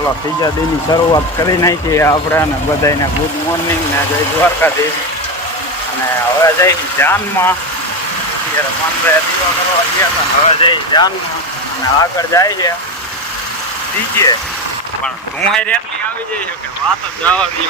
ચાલો ત્રીજા દિનની શરૂઆત કરી નાખી આપણે અને બધાને ગુડ મોર્નિંગ ને જય દ્વારકાધીશ. અને હવે જઈ જાનમાં અત્યારે માનભાઈ દીવા કરવા ગયા હતા. હવે જઈ જાનમાં અને આગળ જાય છે ડીજે પણ ધુમાઈ એટલી આવી જાય છે કે વાત જ જવા દે.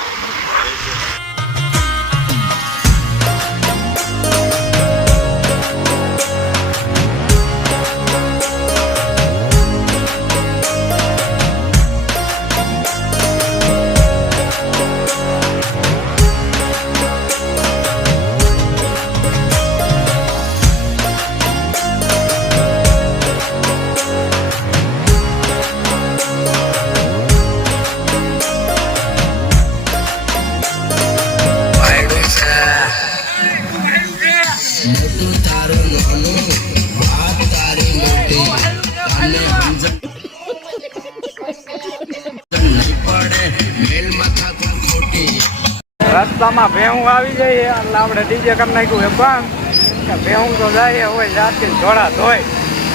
રસ્તામાં ભેહું આવી જાય એટલે આપણે ડીજે કરી નાખ્યું એ પણ ભેહું તો જાય હવે જાતથી જોડા ધોય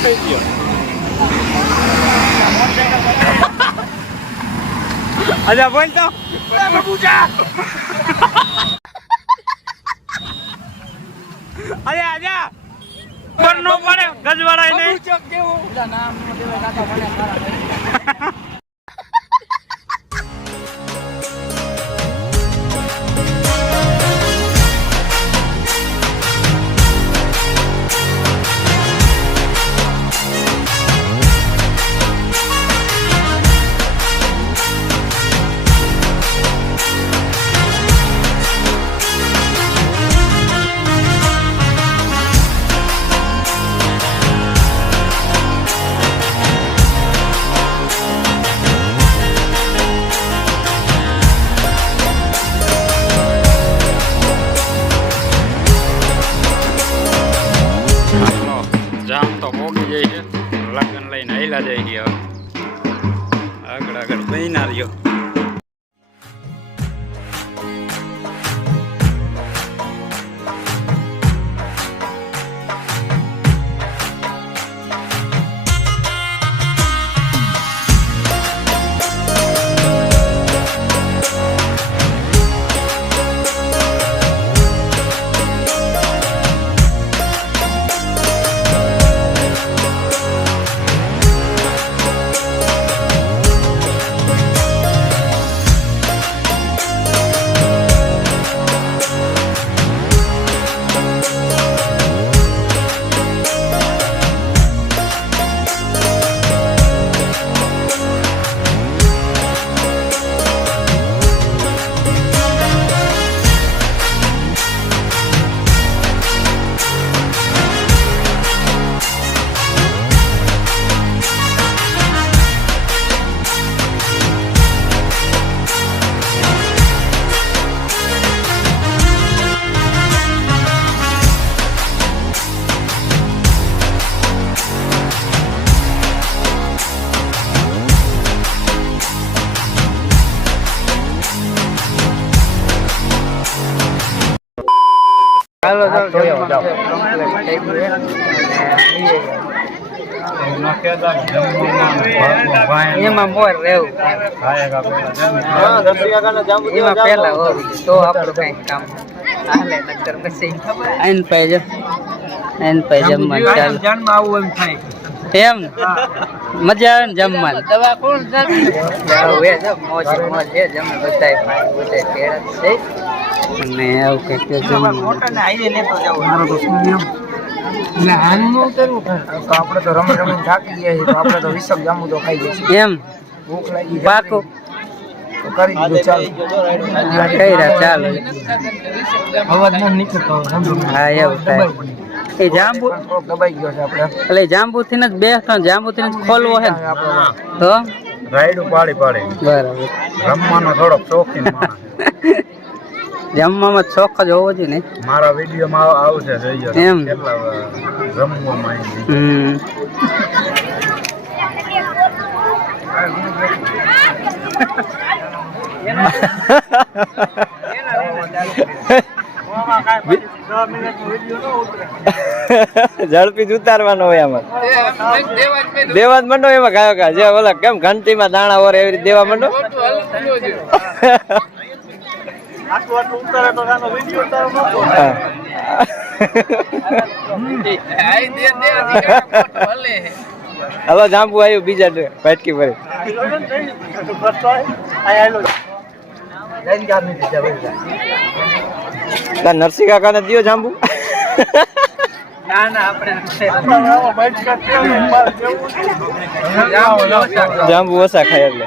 થઈ ગયો. અજા બોલ તો અરે આજા પર નો પડે ગજવાડા નહીં. જામ તો પોગી જાય છે. લગ્ન લઈને આયલા જાય છે. આગળ આગળ બહીના રહ્યો. એમાં મોર રહેવું એમાં પેલા હોવું તો આપણું કઈ કામ હાલે. નકર પછી આઈન પાઈ જમવાનું ચાલે. જન્મ આવું એમ થાય એમ મજા આવે ને જમવાનું. દવા કોણ મોજ મોજ છે જમે બધા પેડા છે અને આવું કઈક જમવાનું. એટલે આનું કરવું તો આપણે તો રમી રમીને થાકી ગયા છીએ તો આપણે તો વિસક જામુ તો ખાઈ જઈશું એમ. ભૂખ લાગી પાકો તો કરી દીધું. ચાલો કઈ રહ્યા ચાલો અવાજ ન નીકળતો. હા એવું થાય. એ જાંબુ દબાઈ ગયો છે આપણે એટલે જાંબુ થી જ બેસતો જાંબુ થી જ ખોલવો છે તો રાઈડું પાડી બરાબર. રમવાનો થોડોક શોખીન માણસ. જમવામાં શોખ જ હોવો જોઈએ ને. મારા વિડીયોમાં આવશે જોઈએ એમ કેટલા રમવામાં ઝડપી જ ઉતારવાનો હોય આમાં દેવા જ મંડો એમાં ગાયો કા જે ઓલા કેમ ઘંટીમાં દાણા ઓર એવી રીતે દેવા મંડો હલો જાંબુ આવ્યું બીજા વાટકી ભરી નરસિંહ કાકા ને દિયો જાંબુ જાંબુ ઓછા ખાય એટલે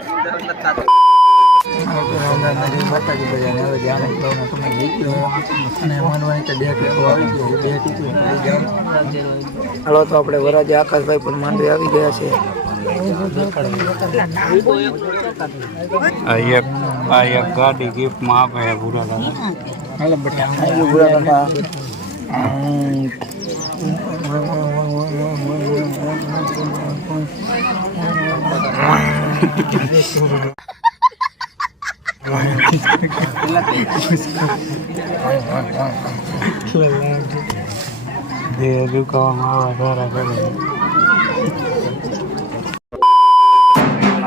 હાલો તો આપણે વરાજે આકાશભાઈ પણ માંડવી આવી ગયા છે. આ એક ગાડી ગિફ્ટમાં આપે છે ભૂરા દાદા.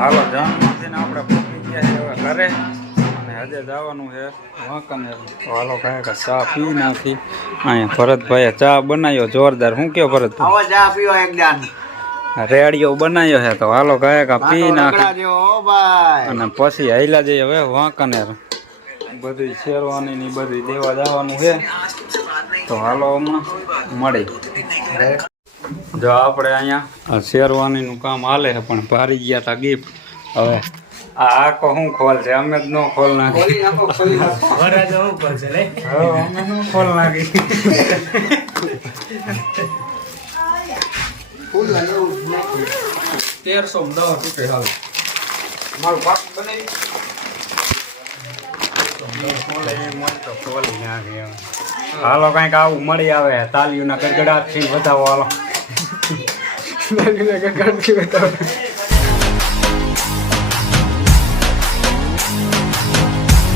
હાલો જન્મદિન આપણે પહોંચી ગયા છે હવે ઘરે અને હજે જવાનું છે વાંકાનેર. તો હાલો કાંઈ કે ચા પી નાખી. અહીંયા ભરતભાઈએ ચા બનાવ્યો જોરદાર. શું કયો ભરતભાઈ? રેડિયો બનાવ્યો છે તો હાલો કાંઈ કે પી નાખી અને પછી હાઈલા જઈએ હવે વાંકાનેર. બધું શેરવાની ની બધું દેવા જવાનું છે તો હાલો હમણાં મળી. જો આપણે અહીંયા શેરવાની નું કામ હાલે છે પણ ભારી ગયા હતા ગિફ્ટ. હવે આ આખો શું ખોલ છે અમે જ ન ખોલ નાખી. અમે શું ખોલ નાખી 1310 તૂટે. હાલ મારું પાક બનાવી હાલો કઈક આવું મળી આવે તાલીઓના ગડગડાટ થી બતાવો. હાલો તાલીઓના ગડગડાટ થી બતાવો.